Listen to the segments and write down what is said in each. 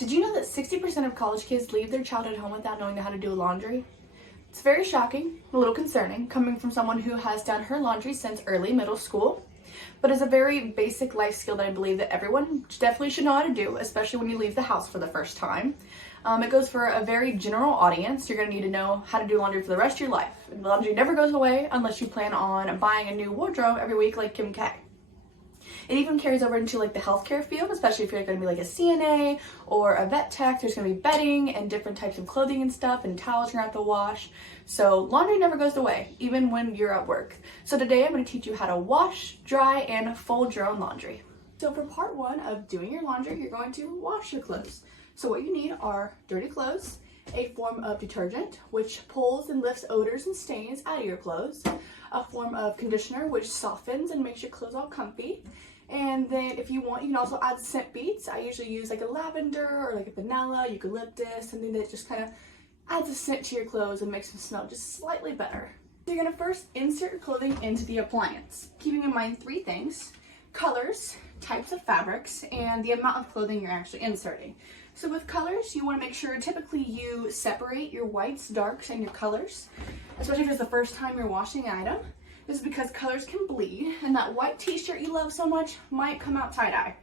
Did you know that 60% of college kids leave their child at home without knowing how to do laundry? It's very shocking, a little concerning, coming from someone who has done her laundry since early middle school, but it's a very basic life skill that I believe that everyone definitely should know how to do, especially when you leave the house for the first time. It goes for a very general audience. You're going to need to know how to do laundry for the rest of your life. And laundry never goes away unless you plan on buying a new wardrobe every week like Kim K. It even carries over into like the healthcare field, especially if you're going to be like a CNA or a vet tech. There's going to be bedding and different types of clothing and stuff, and towels you're going to have to wash. So laundry never goes away, even when you're at work. So today I'm going to teach you how to wash, dry, and fold your own laundry. So for part one of doing your laundry, you're going to wash your clothes. So what you need are dirty clothes, a form of detergent, which pulls and lifts odors and stains out of your clothes, a form of conditioner, which softens and makes your clothes all comfy. And then if you want, you can also add scent beads. I usually use like a lavender or like a vanilla, eucalyptus, something that just kind of adds a scent to your clothes and makes them smell just slightly better. So you're gonna first insert your clothing into the appliance, keeping in mind three things: colors, types of fabrics, and the amount of clothing you're actually inserting. So with colors, you wanna make sure typically you separate your whites, darks, and your colors, especially if it's the first time you're washing an item. This is because colors can bleed, and that white t-shirt you love so much might come out tie-dye.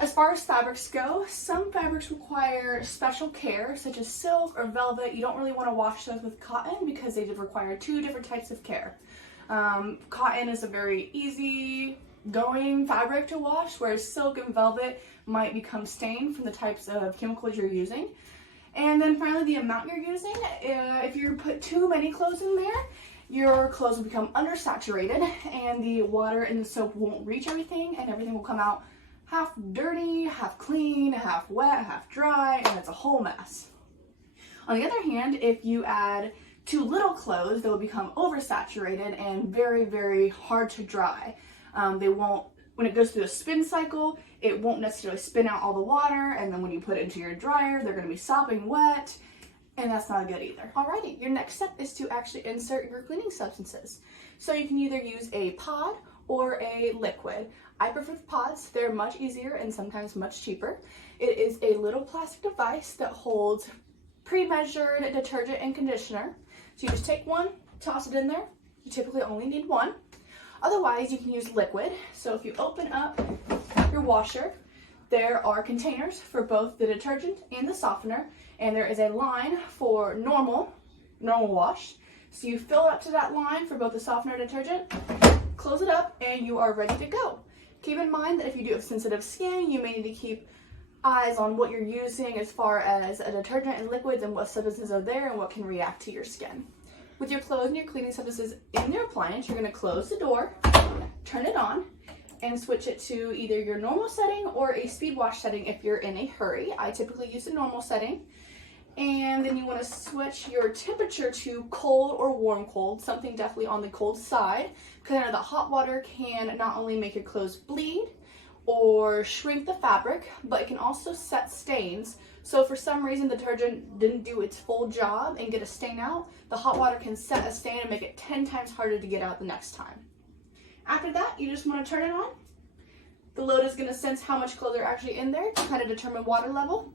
As far as fabrics go, some fabrics require special care, such as silk or velvet. You don't really want to wash those with cotton because they require two different types of care. Cotton is a very easy going fabric to wash, whereas silk and velvet might become stained from the types of chemicals you're using. And then finally, the amount you're using. If you put too many clothes in there, your clothes will become undersaturated and the water and the soap won't reach everything, and everything will come out half dirty, half clean, half wet, half dry, and it's a whole mess. On the other hand, if you add too little clothes, they will become oversaturated and very, very hard to dry. When it goes through a spin cycle, it won't necessarily spin out all the water, and then when you put it into your dryer, they're going to be sopping wet. And that's not good either. Alrighty, your next step is to actually insert your cleaning substances. So you can either use a pod or a liquid. I prefer the pods. They're much easier and sometimes much cheaper. It is a little plastic device that holds pre-measured detergent and conditioner. So you just take one, toss it in there. You typically only need one. Otherwise, you can use liquid. So if you open up your washer, there are containers for both the detergent and the softener, and there is a line for normal wash. So you fill up to that line for both the softener and detergent, close it up, and you are ready to go. Keep in mind that if you do have sensitive skin, you may need to keep eyes on what you're using as far as a detergent and liquids and what substances are there and what can react to your skin. With your clothes and your cleaning substances in your appliance, you're going to close the door, turn it on, and switch it to either your normal setting or a speed wash setting if you're in a hurry. I typically use the normal setting. And then you want to switch your temperature to cold or warm cold, something definitely on the cold side, because I know that hot water can not only make your clothes bleed or shrink the fabric, but it can also set stains. So if for some reason the detergent didn't do its full job and get a stain out, the hot water can set a stain and make it 10 times harder to get out the next time. After that, you just want to turn it on. The load is going to sense how much clothes are actually in there to kind of determine water level.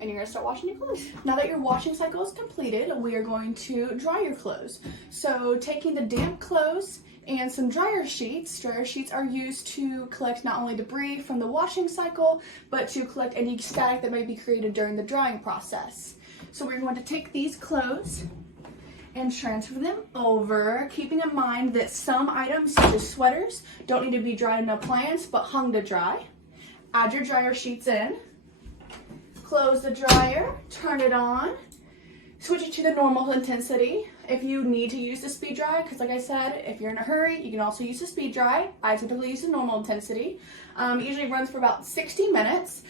And you're going to start washing your clothes. Now that your washing cycle is completed, we are going to dry your clothes. So taking the damp clothes and some dryer sheets are used to collect not only debris from the washing cycle, but to collect any static that may be created during the drying process. So we're going to take these clothes and transfer them over, keeping in mind that some items, such as sweaters, don't need to be dried in an appliance, but hung to dry. Add your dryer sheets in. Close the dryer, turn it on, switch it to the normal intensity. If you need to use the speed dry, because like I said, if you're in a hurry, you can also use the speed dry. I typically use the normal intensity. It usually runs for about 60 minutes.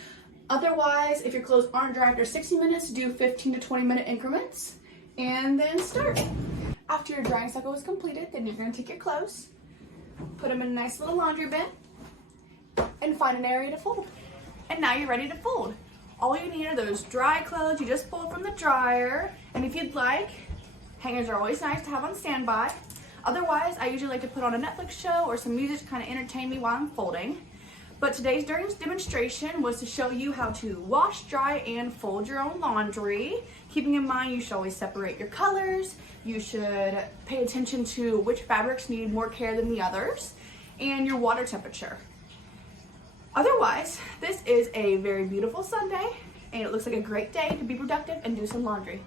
Otherwise, if your clothes aren't dry after 60 minutes, do 15 to 20 minute increments and then start. After your drying cycle is completed, then you're going to take your clothes, put them in a nice little laundry bin, and find an area to fold. And now you're ready to fold. All you need are those dry clothes you just pulled from the dryer, and if you'd like, hangers are always nice to have on standby. Otherwise, I usually like to put on a Netflix show or some music to kind of entertain me while I'm folding. But today's demonstration was to show you how to wash, dry, and fold your own laundry. Keeping in mind you should always separate your colors, you should pay attention to which fabrics need more care than the others, and your water temperature. Otherwise, this is a very beautiful Sunday, and it looks like a great day to be productive and do some laundry.